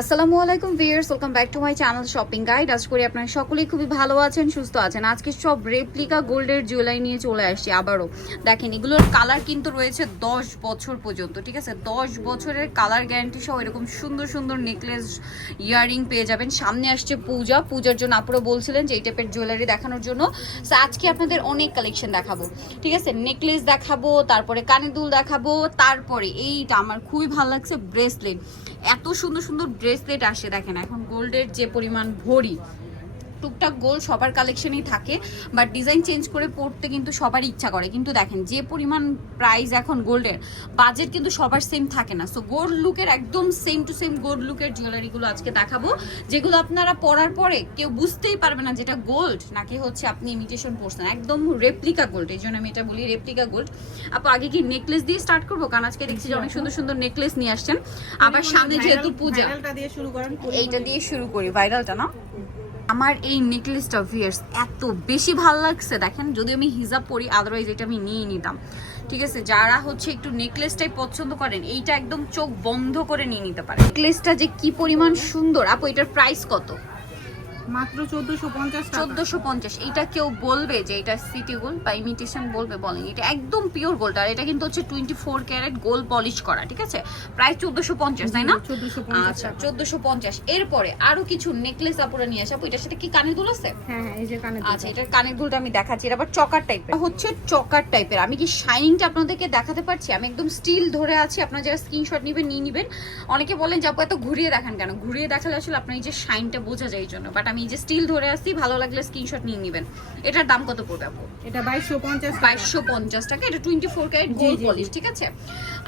আসসালামু আলাইকুম viewers welcome back to my channel shopping guide. আজ করি আপনারা সকলেই খুবই ভালো আছেন সুস্থ আছেন। আজকে সব রেপ্লিকা গোল্ডের জুয়েলারি নিয়ে চলে আসছি আবারও। দেখেন এগুলোর কালার কিন্তু রয়েছে দশ বছর পর্যন্ত ঠিক আছে? দশ বছরের কালার গ্যারান্টি সহ এরকম সুন্দর সুন্দর নেকলেস ইয়ারিং পেয়ে যাবেন। সামনে আসছে পূজা। পূজার জন্য আপনারা বলছিলেন যে এই টাইপের জুয়েলারি দেখানোর জন্য। So, আজকে আপনাদের অনেক কালেকশন দেখাবো ঠিক আছে? নেকলেস দেখাবো তারপরে কানের দুল দেখাবো তারপরে এইটা আমার খুবই ভালো লাগছে ব্রেসলেট। এত সুন্দর সুন্দর ব্রেসলেট আসে দেখেন এখন গোল্ডের যে পরিমাণ ভরি টুকটাক গোল সবার কালেকশনেই থাকে বাট ডিজাইন চেঞ্জ করে পড়তে কিন্তু সবারই ইচ্ছা করে। কিন্তু দেখেন যে পরিমাণ প্রাইস এখন গোল্ডের বাজেট কিন্তু সবার সেম থাকে না। সো গোল্ড লুকের একদম সেম টু সেম গোল্ড লুকের জুয়েলারিগুলো আজকে দেখাবো যেগুলো আপনারা পরার পরে কেউ বুঝতেই পারবে না যেটা গোল্ড নাকি হচ্ছে আপনি ইমিটেশন পড়ছেন একদম রেপ্লিকা গোল্ড এই জন্য আমি এটা বলি রেপ্লিকা গোল্ড আপু আগে কি নেকলেস দিয়ে স্টার্ট করব? কারণ আজকে দেখছি যে অনেক সুন্দর সুন্দর নেকলেস নিয়ে আসছেন। আবার সামনে যেহেতু পূজা। এইটা দিয়ে শুরু করি ভাইরালটা না? আমার এই নেকলেসটা ভিয়ার্স এত বেশি ভালো লাগছে, দেখেন, যদি আমি হিজাব পরি আদারওয়াইজ এটা আমি নিয়ে নিতাম। ঠিক আছে, যারা হচ্ছে একটু নেকলেসটাই পছন্দ করেন, এইটা একদম চোখ বন্ধ করে নিয়ে নিতে পারে নেকলেসটা যে কি পরিমাণ সুন্দর, আপু, এটার প্রাইস কত? মাত্র চোদ্দশো পঞ্চাশ টাকা। চোদ্দশো পঞ্চাশ। এইটা কেউ বলবে যে এটা সিটি গোল্ড বা ইমিটেশন বলবে বলেন। এটা একদম পিওর গোল্ড আর এটা কিন্তু হচ্ছে twenty four carat gold polish করা ঠিক আছে? প্রায় চোদ্দশো পঞ্চাশ তাই না? চোদ্দশো পঞ্চাশ আচ্ছা চোদ্দশো পঞ্চাশ। এরপরে আরও কিছু নেকলেস আপুরা নিয়ে আসা। এটার সাথে কি কানের দুল আছে? হ্যাঁ হ্যাঁ এই যে কানে আচ্ছা এটার কানের দুলটা আমি দেখাচ্ছি। এটা আবার চকার টাইপের হচ্ছে চকার টাইপের আমি কি শাইনিংটা আপনাদেরকে দেখাতে পারছি? আমি একদম স্টিল ধরে আছি। আপনারা যারা স্ক্রিনশট নেবেন নিয়ে নেবেন। অনেকে বলেন যে আপু এত ঘুরিয়ে দেখান কেন? ঘুরিয়ে দেখালে আসলে আপনার এই যে শাইনটা বোঝা যায় এই জন্য। বাট আমি যে স্টিল ধরে আসছি ভালো লাগলে স্ক্রিনশট নিয়ে নেবেন। এটার দাম কত পড়বে আপু? এটা বাইশশো পঞ্চাশ বাইশশো পঞ্চাশ টাকা এটা twenty four carat gold. Polish ঠিক আছে?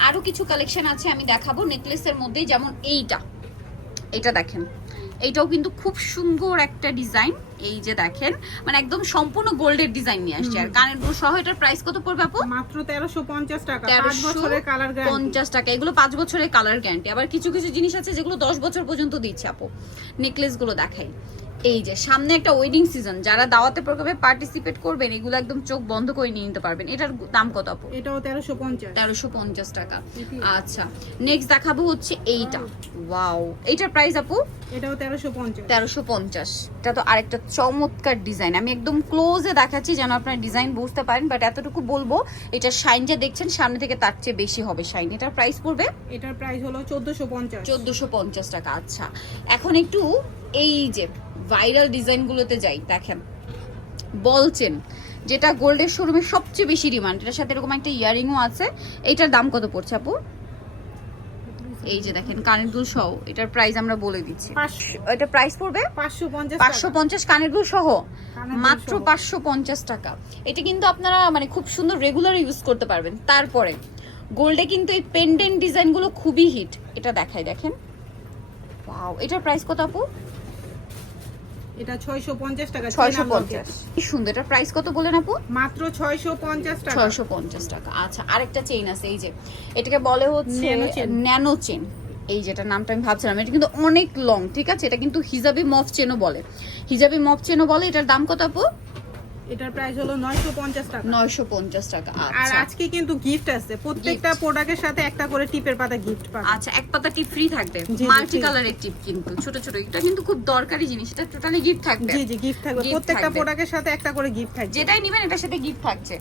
আরও কিছু কালেকশন আছে আমি দেখাবো নেকলেসের মধ্যেই যেমন এইটা। এটা দেখেন এইটাও কিন্তু খুব সুন্দর একটা ডিজাইন এই যে দেখেন মানে একদম সম্পূর্ণ গোল্ডের ডিজাইন নিয়ে আসছে। আর কানের দুল সহ এটার প্রাইস কত পড়বে আপু? মাত্র তেরোশো পঞ্চাশ টাকা পাঁচ বছরের কালার গ্যারান্টি পঞ্চাশ টাকা এগুলো পাঁচ বছরের কালার গ্যারান্টি আবার কিছু কিছু জিনিস আছে যেগুলো দশ বছর পর্যন্ত দিচ্ছে আপু। নেকলেসগুলো দেখাই। এই যে সামনে একটা ওয়েডিং সিজন যারা দাওয়াতে প্রোগ্রামে পার্টিসিপেট করবেন এগুলো একদম চোখ বন্ধ করে নিয়ে নিতে পারবেন। এটার দাম কত আপু? এটাও তেরোশো পঞ্চাশ। তেরোশো পঞ্চাশ টাকা। আচ্ছা নেক্সট দেখাবো হচ্ছে এইটা। ওয়াও এইটার প্রাইস আপু? এটাও তেরোশো পঞ্চাশ। তেরোশো পঞ্চাশ। এটা তো আরেকটা চমৎকার ডিজাইন আমি একদম ক্লোজে দেখাচ্ছি যেন আপনার ডিজাইন বুঝতে পারেন বাট এতটুকু বলব এটা শাইন যা দেখছেন সামনে থেকে তার চেয়ে বেশি হবে শাইন এটার প্রাইস পড়বে? এটার প্রাইস হলো চোদ্দশো পঞ্চাশ। চোদ্দোশো পঞ্চাশ টাকা আচ্ছা। এখন একটু এই যে ভাইরাল ডিজাইনগুলোতে যাই দেখেন বলছেন যেটা গোল্ডের শোরুমে সবচেয়ে বেশি ডিমান্ড এটার সাথে এরকম একটা ইয়ারিংও আছে এইটার দাম কত পড়ছে আপু? এই যে দেখেন কানের দুল সহ এটার প্রাইস আমরা বলে দিচ্ছি। এটা প্রাইস পড়বে? পাঁচশো পঞ্চাশ পাঁচশো পঞ্চাশ কানের দুল সহ? মাত্র। পাঁচশো পঞ্চাশ টাকা। এটা কিন্তু আপনারা মানে খুব সুন্দর রেগুলার ইউজ করতে পারবেন। তারপরে গোল্ডে কিন্তু এই পেন্ডেন্ট ডিজাইনগুলো খুবই হিট এটা দেখাই দেখেন। ওয়াও এটার প্রাইস কত আপু? এটা ছয়শো পঞ্চাশ টাকা কি সুন্দর প্রাইস কত বলেন আপু? মাত্র টাকা। আচ্ছা আরেকটা চেইন আছে এই যে এটাকে বলে হচ্ছে ন্যানো চেন এই যেটা নামটা আমি ভাবছিলাম এটা কিন্তু অনেক লং ঠিক আছে? এটা কিন্তু হিজাবি মফ চেনও বলে। হিজাবি মফ চেনও বলে এটার দাম কত আপু? এটার প্রাইস হলো নয়শো পঞ্চাশ টাকা। নয়শো পঞ্চাশ টাকা আর আচ্ছা আজকে কিন্তু গিফট আছে। প্রত্যেকটা প্রোডাক্টের সাথে একটা করে টিপের পাতা গিফট পাবে। আচ্ছা এক পাতা টিপ ফ্রি থাকবে। মাল্টি কালারের টিপ কিন্তু ছোট ছোট। এটা কিন্তু খুব দরকারি জিনিস। এটা টোটালি গিফট থাকবে। জি জি গিফট থাকবে। প্রত্যেকটা। প্রোডাক্টের সাথে একটা করে গিফট থাকবে। যেটাই নেবেন এটার সাথে গিফট থাকছে।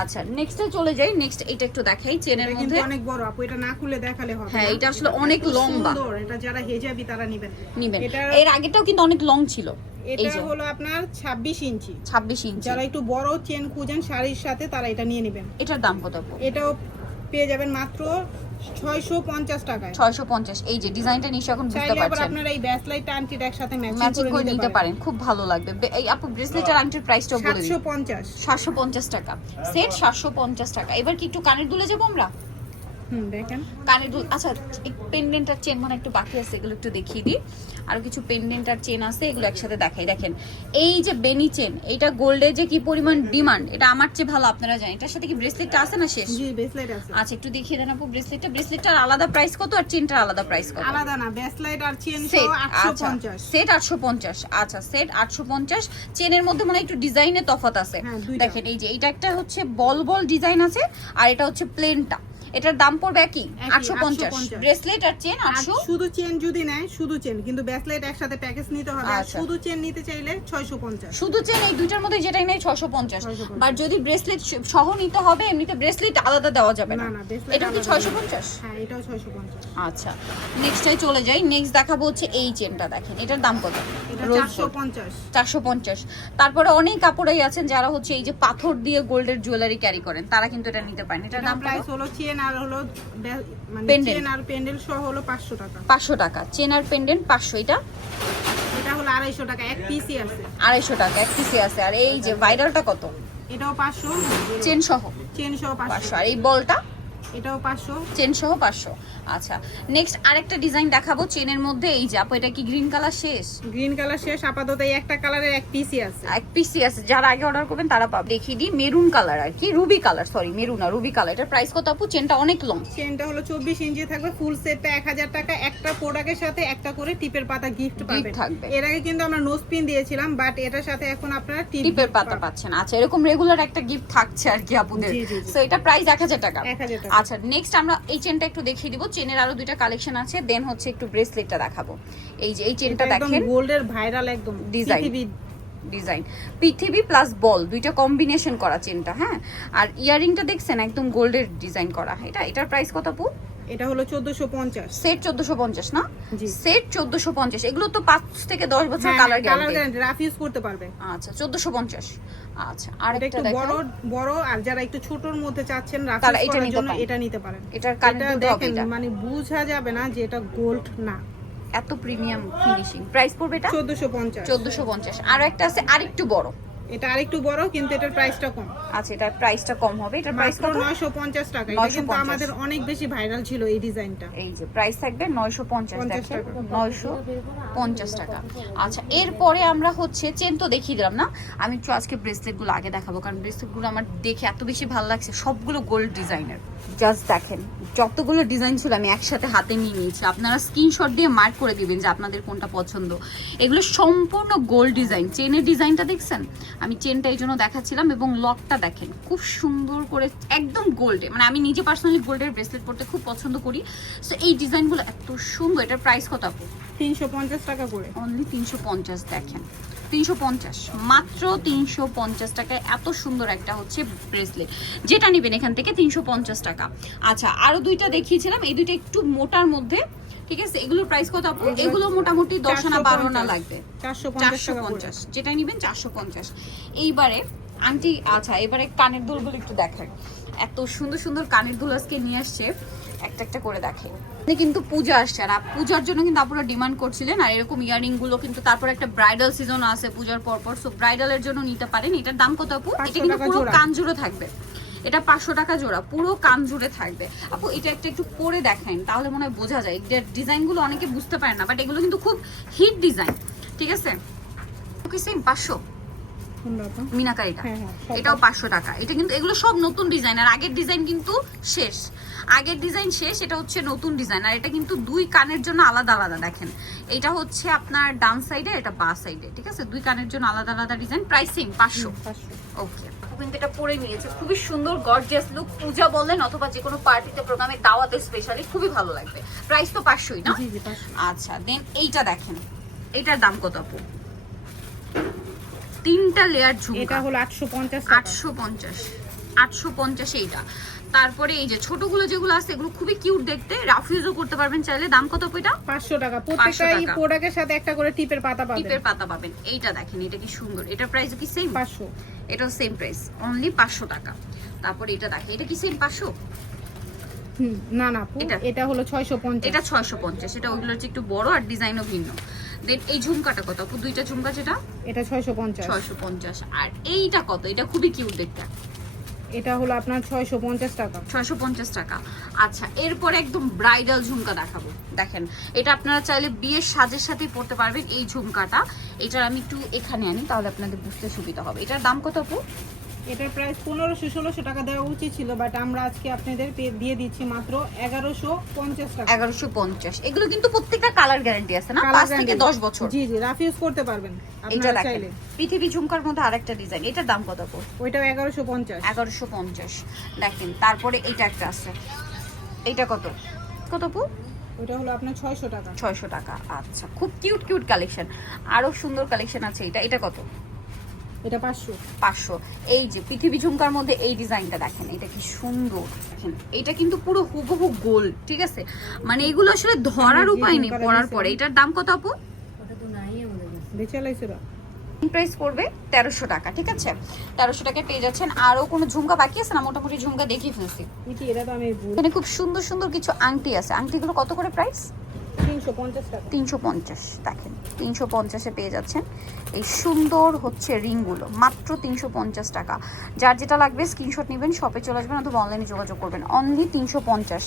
আচ্ছা নেক্সটে চলে যাই। নেক্সট এটা একটু দেখাই চেনের মধ্যে। অনেক বড়। আপু এটা না খুলে দেখালে হবে হ্যাঁ, এটা আসলে অনেক লম্বা। এটা যারা হেজাবি তারা নেবেন। নিবেন। এর আগেটাও কিন্তু অনেক লং ছিল। এটা হলো আপনার 26 ইঞ্চি। ছাব্বিশ ইঞ্চি। যারা একটু বড় চেন খুঁজেন শাড়ির সাথে তারা এটা নিয়ে নেবেন। এটার দাম কত? এটাও পেয়ে যাবেন মাত্র 650 টাকায়। ছয়শো পঞ্চাশ। এই যে ডিজাইনটা নিশ্চয় এখন বুঝতে পারছেন। আপনারা এই ব্যাসলাইট আন্টিটা একসাথে ম্যাচিং করে নিতে পারেন। খুব ভালো লাগবে। এই আপু ব্রেসলেটের আংটির প্রাইসটাও বলে দিন। 750 সাতশো পঞ্চাশ টাকা। সেট সাতশো পঞ্চাশ টাকা। এবার কি একটু কানের দুলে যাব আমরা? দেখেন। দুল আচ্ছা পেন্ডেন্ট আর চেন মানে একটু বাকি আছে এগুলো একটু দেখিয়ে দিই। আরও কিছু পেন্ডেন্ট আর চেন আছে এগুলো একসাথে দেখাই। দেখেন এই যে বেনি চেন এইটা গোল্ডের যে কি পরিমাণ ডিমান্ড এটা আমার চেয়ে ভালো আপনারা জানেন। এটার সাথে কি ব্রেসলেটটা আছে না শেষ? জি ব্যাসলাইট আছে। আচ্ছা একটু দেখিয়ে দেন আপু ব্রেসলেটটা ব্রেসলেটটার আলাদা প্রাইস কত আর চেনটার আলাদা প্রাইস কত? আলাদা না ব্যাসলাইট আর চেন সেট সহ আচ্ছা 850 সেট আটশো পঞ্চাশ। আচ্ছা সেট আটশো পঞ্চাশ। চেনের মধ্যে মনে হয় একটু ডিজাইনের তফাত আছে। হ্যাঁ, দেখেন এই যে এটা একটা হচ্ছে বল বল ডিজাইন আছে আর এটা হচ্ছে প্লেনটা এটার দাম পড়বে একই? আটশো পঞ্চাশ। 850 ব্রেসলেট আর চেন আটশো? শুধু চেন যদি নেয় শুধু চেন। কিন্তু ব্রেসলেট একসাথে প্যাকেজ নিতে হবে আর আচ্ছা। শুধু চেন নিতে চাইলে ছয়শো পঞ্চাশ। শুধু চেন এই দুইটার মধ্যে যেটাই নেই ছশো পঞ্চাশ। 650 বাট যদি ব্রেসলেট সহ নিতে হবে এমনিতে ব্রেসলেট আলাদা দেওয়া যাবে না। এটা কি ছয়শো পঞ্চাশ? হ্যাঁ এটাও ছয়শো পঞ্চাশ। আচ্ছা নেক্সটটাই চলে যাই। নেক্সট দেখাবো হচ্ছে এই চেনটা দেখেন। এটার দাম কত? এটা চারশো। পঞ্চাশ। চারশো পঞ্চাশ। তারপরে অনেক কাপড়াই আছেন যারা হচ্ছে এই যে পাথর দিয়ে গোল্ডের জুয়েলারি ক্যারি করেন তারা কিন্তু এটা নিতে পারেন। এটার এটার দাম প্রাইস হলো চেন আর হলো মানে চেন আর পেন্ডেল সহ হলো টাকা। পাঁচশো টাকা। চেন আর পেন্ডেন্ট পাঁচশো এটা? এটা হলো আড়াইশো টাকা এক পিসি আছে। আড়াইশো টাকা এক পিসি আছে। আর এই যে ভাইরালটা কত? এটাও পাঁচশো। চেন সহ? চেন সহ পাঁচশো। পাঁচশো। আর এই বলটা? এটাও পাঁচশো। চেন সহ আচ্ছা নেক্সট আরেকটা ডিজাইন দেখাবো চেনের মধ্যে এই যে আপু এটা কি গ্রিন কালার শেষ? গ্রিন কালার শেষ আপাতত এই একটা কালারের এক আছে। এক পিসি আছে যারা আগে অর্ডার করবেন তারা পাবে। দেখিয়ে দিই মেরুন কালার আর কি রুবি কালার সরি মেরুন না রুবি কালার এটার প্রাইস কত আপু? চেনটা অনেক লং চেনটা হলো চব্বিশ ইঞ্চি থাকবে ফুল সেটটা এক হাজার টাকা। একটা প্রোডাক্টের সাথে একটা করে টিপের পাতা গিফট পাবেন। থাকবে। এর আগে কিন্তু আমরা নোজ পিন দিয়েছিলাম বাট এটার সাথে এখন আপনারা টিপ টিপের পাতা পাচ্ছেন। আচ্ছা এরকম রেগুলার একটা গিফট থাকছে আর কি আপুদের। সো এটা প্রাইস এক হাজার টাকা। এক হাজার টাকা। আচ্ছা নেক্সট আমরা এই চেনটা একটু দেখিয়ে দিব। চেনের আরও দুইটা কালেকশন আছে দেন হচ্ছে একটু ব্রেসলেটটা দেখাবো। এই যে এই চেনটা দেখেন। গোল্ডের ভাইরাল একদম ডিজাইন ডিজাইন পৃথিবী প্লাস বল দুইটা কম্বিনেশন করা চেনটা হ্যাঁ? আর ইয়ারিংটা দেখছেন একদম গোল্ডের ডিজাইন করা। এটা এটার প্রাইস কত আপু এটা হলো চোদ্দশো পঞ্চাশ। সেট চোদ্দশো পঞ্চাশ না? সেট চোদ্দশো পঞ্চাশ। এগুলো তো পাঁচ থেকে দশ বছর colour guarantee guarantee rough use করতে পারবে। আচ্ছা আচ্ছা আর একটা একটু বড় বড় আর যারা একটু ছোটর মধ্যে চাচ্ছেন রাফ ইউজ করার জন্য এটা নিতে পারেন। এটার দেখেন মানে বোঝা যাবে না যে এটা গোল্ড না। এত প্রিমিয়াম ফিনিশিং প্রাইস পড়বে এটা? চোদ্দশো পঞ্চাশ। চোদ্দশো পঞ্চাশ। আর একটা আছে আরেকটু বড়। এটা আরেকটু বড় কিন্তু এটার প্রাইসটা কম। আচ্ছা এটার প্রাইসটা কম হবে। এটার প্রাইস কত? নয়শো পঞ্চাশ টাকা। এটা কিন্তু আমাদের অনেক বেশি ভাইরাল ছিল এই ডিজাইনটা এই যে প্রাইস থাকবে নয়শো পঞ্চাশ 50 দেখেন টাকা। নয়শো পঞ্চাশ টাকা। আচ্ছা এরপরে আমরা হচ্ছে চেন তো দেখিয়ে দিলাম না? আমি একটু আজকে ব্রেসলেটগুলো আগে দেখাবো কারণ ব্রেসলেটগুলো আমার দেখে এত বেশি ভালো লাগছে সবগুলো গোল্ড ডিজাইনের জাস্ট দেখেন, যতগুলো ডিজাইন ছিল আমি একসাথে হাতে নিয়ে নিয়েছি। আপনারা স্ক্রিনশট দিয়ে মার্ক করে দিবেন যে আপনাদের কোনটা পছন্দ। এগুলো সম্পূর্ণ গোল্ড ডিজাইন চেনের ডিজাইনটা দেখছেন? আমি চেনটা এই জন্য দেখাচ্ছিলাম এবং লকটা দেখেন, খুব সুন্দর করে একদম গোল্ডে মানে আমি নিজে পার্সোনালি গোল্ডের ব্রেসলেট পরতে খুব পছন্দ করি। সো এই ডিজাইনগুলো এত সুন্দর, এটার প্রাইস কত আপু? তিনশো পঞ্চাশ টাকা করে। অনলি তিনশো পঞ্চাশ দেখেন। তিনশো পঞ্চাশ মাত্র তিনশো পঞ্চাশ টাকায় এত সুন্দর একটা হচ্ছে ব্রেসলেট যেটা নেবেন এখান থেকে তিনশো পঞ্চাশ টাকা। আচ্ছা আরও দুইটা দেখিয়েছিলাম এই দুইটা একটু মোটার মধ্যে ঠিক আছে? এগুলোর প্রাইস কত? আপু এগুলো মোটামুটি দশ আনা বারো 450 লাগবে। চারশো পঞ্চাশ চারশো টাকা করে। পঞ্চাশ যেটা নিবেন চারশো পঞ্চাশ। এইবারে আন্টি আচ্ছা এবারে কানের দুলগুলো একটু দেখান এত সুন্দর সুন্দর কানের দুল আজকে নিয়ে আসছে। একটা একটা করে দেখে এখানে কিন্তু পূজা আসছে আর পূজার জন্য কিন্তু আপনারা ডিমান্ড করছিলেন আর এরকম ইয়ারিংগুলো কিন্তু তারপর একটা ব্রাইডাল সিজন আছে পূজার পর পর সো ব্রাইডালের জন্য নিতে পারেন। এটার দাম কত আপু? এটা কিন্তু পুরো জোড়া। থাকবে। এটা পাঁচশো টাকা জোড়া পুরো কান জুড়ে থাকবে। আপু এটা একটা একটু পরে দেখেন তাহলে মনে হয় বোঝা যায়। এটার ডিজাইনগুলো অনেকে বুঝতে পারে না বাট এগুলো কিন্তু খুব হিট ডিজাইন ঠিক আছে? কি সেম পাঁচশো? মিনাকারিটা হ্যাঁ, হ্যাঁ, এটাও পাঁচশো টাকা। এটা কিন্তু এগুলো সব নতুন ডিজাইন আর আগের ডিজাইন কিন্তু শেষ। আগের ডিজাইন শেষ এটা হচ্ছে নতুন ডিজাইন আর এটা কিন্তু দুই কানের জন্য আলাদা আলাদা দেখেন। এটা হচ্ছে আপনার ডান সাইডে এটা বা সাইডে ঠিক আছে? দুই কানের জন্য আলাদা আলাদা ডিজাইন প্রাইসিং পাঁচশো। ওকে কিন্তু এটা পরে নিয়েছে। খুবই সুন্দর গর্জিয়াস লুক পূজা বলেন অথবা যে কোনো পার্টিতে প্রোগ্রামে দাওয়াতে স্পেশালি খুবই ভালো লাগবে। প্রাইস তো পাঁচশোই না? আচ্ছা দেন এইটা দেখেন। এইটার দাম কত আপু? তিনটা লেয়ার এটা হলো আটশো পঞ্চাশ আটশো পঞ্চাশ। আটশো পঞ্চাশ এইটা। তারপরে এই যে ছোটগুলো যেগুলো আছে এগুলো খুবই কিউট দেখতে। রাফ ইউজও করতে পারবেন চাইলে। দাম কত আপু এটা? পাঁচশো টাকা। প্রত্যেকটা এই টাকা। প্রোডাক্টের সাথে একটা করে টিপের পাতা পাবেন। টিপের পাতা পাবেন। এইটা দেখেন এটা কি সুন্দর। এটার প্রাইস কি সেম পাঁচশো। এটাও সেম প্রাইস অনলি পাঁচশো টাকা। তারপরে এটা দেখেন এটা কি সেম পাঁচশো? হুম, না না এটা? এটা হলো ছয়শো পঞ্চাশ। এটা ছয়শো পঞ্চাশ। এটা ওইগুলো হচ্ছে একটু বড় আর ডিজাইনও ভিন্ন। দেন এই ঝুমকাটা কত? আপু দুইটা ঝুমকা যেটা? এটা ছয়শো পঞ্চাশ। ছয়শো পঞ্চাশ। আর এইটা কত? এটা খুবই কিউট দেখতে। এটা হলো আপনার ছয়শো পঞ্চাশ টাকা। ছয়শো পঞ্চাশ টাকা। আচ্ছা এরপরে একদম ব্রাইডাল ঝুমকা দেখাবো। দেখেন এটা আপনারা চাইলে বিয়ের সাজের সাথে পড়তে পারবেন এই ঝুমকাটা। এটার আমি একটু এখানে আনি তাহলে আপনাদের বুঝতে সুবিধা হবে। এটার দাম কত আপু? এটার প্রাইস পনেরোশো ষোলোশো টাকা দেওয়া উচিত ছিল বাট আমরা আজকে আপনাদের দিয়ে দিচ্ছি মাত্র এগারোশো পঞ্চাশ টাকা। এগারোশো পঞ্চাশ। এগুলো কিন্তু প্রত্যেকটা কালার গ্যারান্টি আছে না? পাঁচ থেকে দশ বছর। জি জি রাফ ইউজ করতে পারবেন এটা চাইলে। পৃথিবী ঝুমকার মধ্যে আরেকটা ডিজাইন এটার দাম কত ওইটাও এগারোশো পঞ্চাশ। এগারোশো পঞ্চাশ। দেখেন তারপরে এটা একটা আছে। এইটা কত? কত আপু ওটা হলো আপনার ছয়শো টাকা। ছয়শো টাকা আচ্ছা। খুব কিউট কিউট কালেকশন আরও সুন্দর কালেকশন আছে এটা। এটা কত? এটা পাঁচশো। পাঁচশো। এই যে পৃথিবী ঝুমকার মধ্যে এই ডিজাইনটা দেখেন এটা কি সুন্দর। দেখেন এটা কিন্তু পুরো হুবহু গোল্ড ঠিক আছে? মানে এগুলো আসলে ধরার উপায় নেই পরার পরে। এটার দাম কত আপু? বেচে লাইছে প্রাইস পড়বে তেরোশো টাকা ঠিক আছে? তেরোশো টাকায় পেয়ে যাচ্ছেন। আরও কোনো ঝুমকা বাকি আছে না? মোটামুটি ঝুমকা দেখিয়ে ফেলছি। এখানে খুব সুন্দর সুন্দর কিছু আংটি আছে। আংটিগুলো কত করে প্রাইস তিনশো পঞ্চাশ দেখেন তিনশো পঞ্চাশে পেয়ে যাচ্ছেন। এই সুন্দর হচ্ছে রিংগুলো মাত্র তিনশো পঞ্চাশ টাকা। যার যেটা লাগবে স্ক্রিনশট নেবেন শপে চলে আসবেন অথবা অনলাইনে যোগাযোগ করবেন। অনলি তিনশো পঞ্চাশ।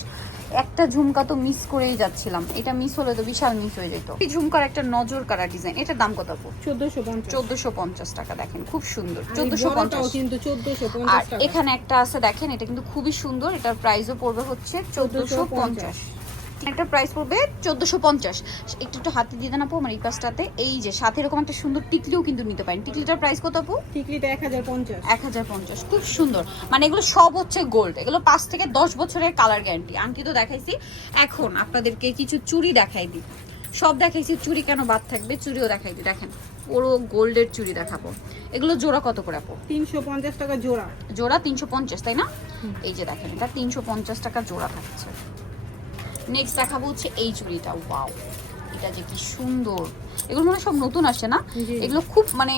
একটা ঝুমকা তো মিস করেই যাচ্ছিলাম। এটা মিস হলে তো বিশাল মিস হয়ে যেত। এই ঝুমকার একটা নজর কারা ডিজাইন এটার দাম কত চোদ্দশো চোদ্দশো পঞ্চাশ টাকা দেখেন খুব সুন্দর। চোদ্দশো পঞ্চাশ। কিন্তু চোদ্দশো আর এখানে একটা আছে দেখেন এটা কিন্তু খুবই সুন্দর। এটার প্রাইসও পড়বে হচ্ছে চোদ্দশো পঞ্চাশ। একটা প্রাইস পড়বে চোদ্দশো পঞ্চাশ। একটু একটু হাতে দিয়ে দেন আপু আমার এই পাশটাতে এই যে সাথে এরকম একটা সুন্দর টিকলিও কিন্তু নিতে পারেন। টিকলিটার প্রাইস কত আপু? টিকলিটা এক হাজার পঞ্চাশ। এক হাজার পঞ্চাশ। খুব সুন্দর। মানে এগুলো সব হচ্ছে গোল্ড এগুলো পাঁচ থেকে দশ বছরের কালার গ্যারান্টি আংটি তো দেখাইছি এখন আপনাদেরকে কিছু চুড়ি দেখাই দিই। সব দেখাইছি চুড়ি কেন বাদ থাকবে? চুড়িও দেখাই দিই। দেখেন পুরো গোল্ডের চুড়ি দেখাবো। এগুলো জোড়া কত করে আপু? তিনশো পঞ্চাশ টাকা জোড়া। জোড়া তিনশো পঞ্চাশ তাই না? এই যে দেখেন এটা তিনশো পঞ্চাশ টাকা জোড়া থাকছে। নেক্সট দেখাবো হচ্ছে এই চুড়িটা। ওয়াও এটা যে কি সুন্দর। এগুলো মানে সব নতুন আসছে না? এগুলো খুব মানে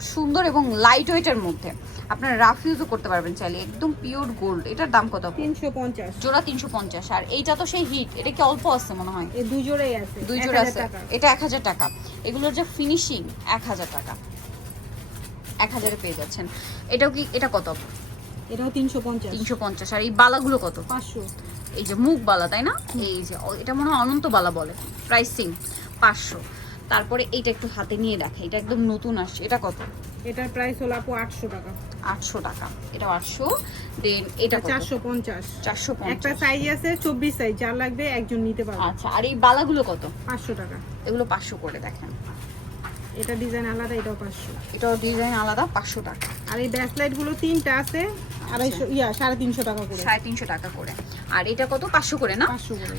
সুন্দর এবং লাইট ওয়েটের মধ্যে। আপনারা রাফ ইউজও করতে পারবেন চাইলে। একদম পিওর গোল্ড এটার দাম কত? তিনশো পঞ্চাশ। জোড়া তিনশো পঞ্চাশ। আর এইটা তো সেই হিট এটা কি অল্প আছে মনে হয়? দুই জোড়াই আছে। দুই জোড়া আছে। এটা এক হাজার টাকা। এগুলোর যে ফিনিশিং এক হাজার টাকা। এক হাজারে পেয়ে যাচ্ছেন। এটাও কি এটা কত? এটাও তিনশো পঞ্চাশ। তিনশো পঞ্চাশ। আর এই বালাগুলো কত? পাঁচশো। এই যে মুখ বালা তাই না? এই যে এটা মনে হয় অনন্ত বালা বলে। প্রাইসিং পাঁচশো। তারপরে এইটা একটু হাতে নিয়ে দেখে এটা একদম নতুন আসছে। এটা কত? এটার প্রাইস হলো আপু আটশো টাকা। আটশো টাকা। এটা আটশো দেন এটা চারশো পঞ্চাশ। চারশো একটা সাইজ আছে চব্বিশ সাইজ যার লাগবে একজন নিতে পারবে। আচ্ছা আর এই বালাগুলো কত? পাঁচশো টাকা। এগুলো পাঁচশো করে দেখেন। এটা ডিজাইন আলাদা এটাও পাঁচশো। এটাও ডিজাইন আলাদা পাঁচশো টাকা। আর এই ব্যাসলাইটগুলো তিনটা আছে আড়াইশো ইয়া সাড়ে তিনশো টাকা করে। সাড়ে তিনশো টাকা করে। আর এটা কত? পাঁচশো করে না?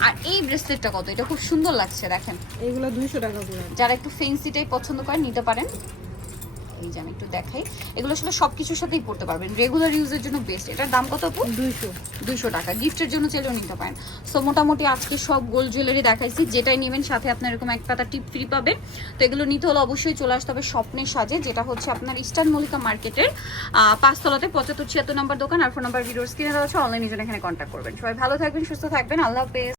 আর এই ব্রেসলেটটা কত? এটা খুব সুন্দর লাগছে দেখেন। এইগুলো দুইশো টাকা করে। যারা একটু ফেন্সিটাই পছন্দ করেন নিতে পারেন। এই যে আমি একটু দেখাই। এগুলো আসলে সব কিছুর সাথেই পড়তে পারবেন। রেগুলার ইউজের জন্য বেস্ট এটার দাম কত আপু? দুইশো। দুইশো টাকা। গিফটের জন্য চাইলেও নিতে পারেন। সো মোটামুটি আজকে সব গোল্ড জুয়েলারি দেখাইছি। যেটাই নেবেন সাথে আপনার এরকম এক পাতা টিপ ফ্রি পাবেন। তো এগুলো নিতে হলে অবশ্যই চলে আসতে হবে স্বপ্নের সাজে যেটা হচ্ছে আপনার ইস্টার্ন মল্লিকা মার্কেটের পাঁচতলাতে পঁচাত্তর ছিয়াত্তর নম্বর দোকান আর ফোন নাম্বার ভিডিওর স্ক্রিনে দেওয়া আছে। অনলাইনে জন্য এখানে কন্ট্যাক্ট করবেন। সবাই ভালো থাকবেন সুস্থ থাকবেন। আল্লাহ হাফেজ।